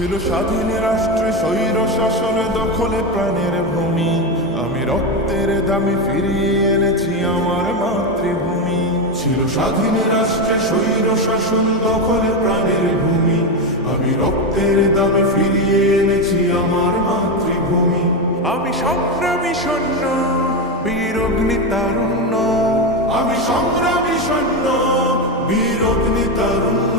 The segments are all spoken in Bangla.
ছিল স্বাধীন রাষ্ট্রে স্বৈর শাসন দখলে প্রাণের ভূমি, আমি রক্তের দামে ফিরিয়ে এনেছি আমার মাতৃভূমি। ছিল স্বাধীন রাষ্ট্রে স্বৈর শাসন দখলে প্রাণের ভূমি, আমি রক্তের দামে ফিরিয়ে এনেছি আমার মাতৃভূমি। আমি সংগ্রামী সৈন্য বীর অগ্নি তারুণ্য, আমি সংগ্রামী সৈন্য বীর অগ্নি তারুণ্য,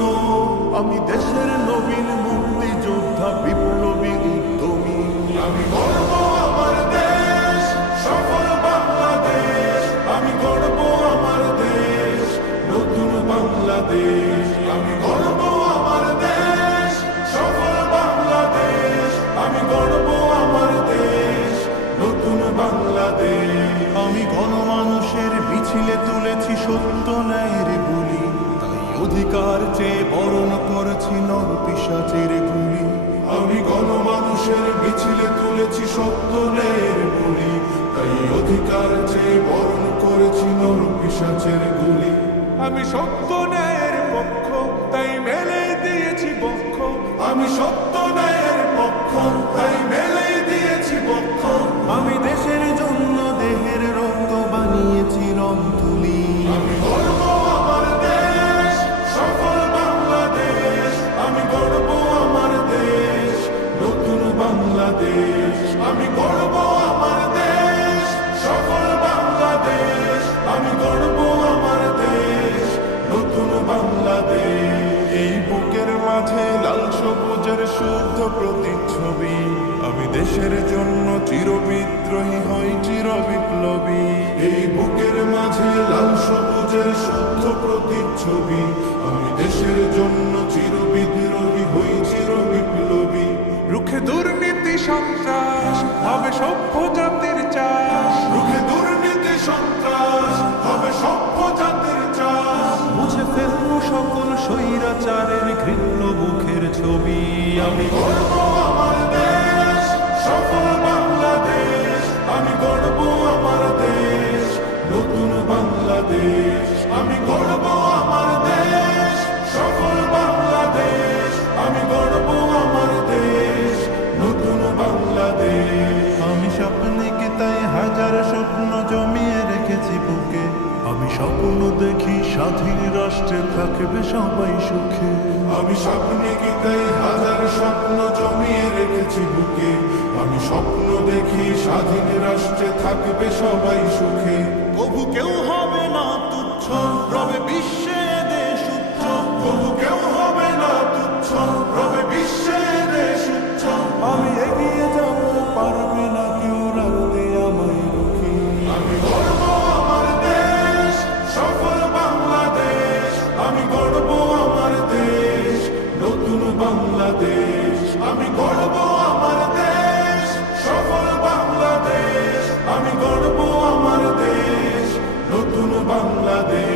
আমি দেশের নবীন মুক্তি যোদ্ধা বিপ্লবী উদ্যমী। আমি গর্ব আমার দেশ সফল বাংলাদেশ, আমি গর্ব আমার দেশ নতুন বাংলাদেশ। আমি গর্ব আমার দেশ সফল বাংলাদেশ, আমি গর্ব আমার দেশ নতুন বাংলাদেশ। আমি গণমানুষের মিছিলে তুলেছি সত্য ন্যায়ের বুলি, তাই অধিকার চেয়ে বরণ করেছি নর পিশাচের গুলি। আমি গণমানুষের মিছিলে তুলেছি সত্য ন্যায়ের বুলি, তাই অধিকার চেয়ে বরণ করেছি নর পিশাচের গুলি। আমি সত্য ন্যায়ের পক্ষ, তাই মেলে দিয়েছি বক্ষ। আমি সত্য ন্যায়ের পক্ষ, তাই মেলে দিয়েছি বক্ষ। আমি দেশের জন্য দেহের রক্ত বানিয়েছি রংতুলি। আমি গর্ব আমার দেশ সফল বাংলাদেশ, আমি গর্ব আমার দেশ নতুন বাংলাদেশ। আমি গর্ব আমার দেশ সফল বাংলাদেশ, আমি গর্ব আমার দেশ নতুন বাংলাদেশ। এই বুকের মাঝে লাল সবুজের শুদ্ধ প্রতিচ্ছবি, আমি দেশের জন্য চিরবিদ্রোহী হই চির বিপ্লবী। এই বুকের মাঝে লাল সবুজের শুদ্ধ প্রতিচ্ছবি, আমি দেশের জন্য চিরবিদ্রোহী হই চির বিপ্লবী। রুখে দুর্নীতি সন্ত্রাস হবে সভ্য জাতির চাষ, রুখে দুর্নীতি সন্ত্রাস হবে সভ্য জাতির চাষ। মুছে ফেলবো সকল স্বৈরাচারের ঘৃণ্য মুখের ছবি। আমি গর্ব আমার দেশ সফল বাংলাদেশ, আমি গর্ব আমার দেশ নতুন বাংলাদেশ। আমি গর্ব আমার দেশ সফল বাংলাদেশ, আমি গর্ব আমার দেশ নতুন বাংলাদেশ। আমি স্বপ্নকে তাই হাজার স্বপ্ন জমিয়ে রেখেছি বুকে, আমি স্বপ্ন দেখি স্বাধীন রাষ্ট্রে থাকবে সবাই সুখে। আমি স্বপ্নকে তাই হাজার স্বপ্ন জমিয়ে রেখেছি বুকে, আমি স্বপ্ন দেখি স্বাধীন রাষ্ট্রে থাকবে সবাই সুখে। কবু কেউ হবে না তুচ্ছ, রবে বিশ্বে দেশ উচ্চ। কবু কেউ হবে না তুচ্ছ, রবে বিশ্বে দেশ উচ্চ। আমি এগিয়ে যাব, পারবে না কেউ রাখতে আমায় রুখে। আমি গর্ব আমার দেশ সফল বাংলাদেশ, আমি গর্ব আমার দেশ নতুন বাংলাদেশ। আমি গর্ব আমার দেশ সফল বাংলাদেশ, আমি গর্ব আমার দেশ নতুন বাংলাদেশ।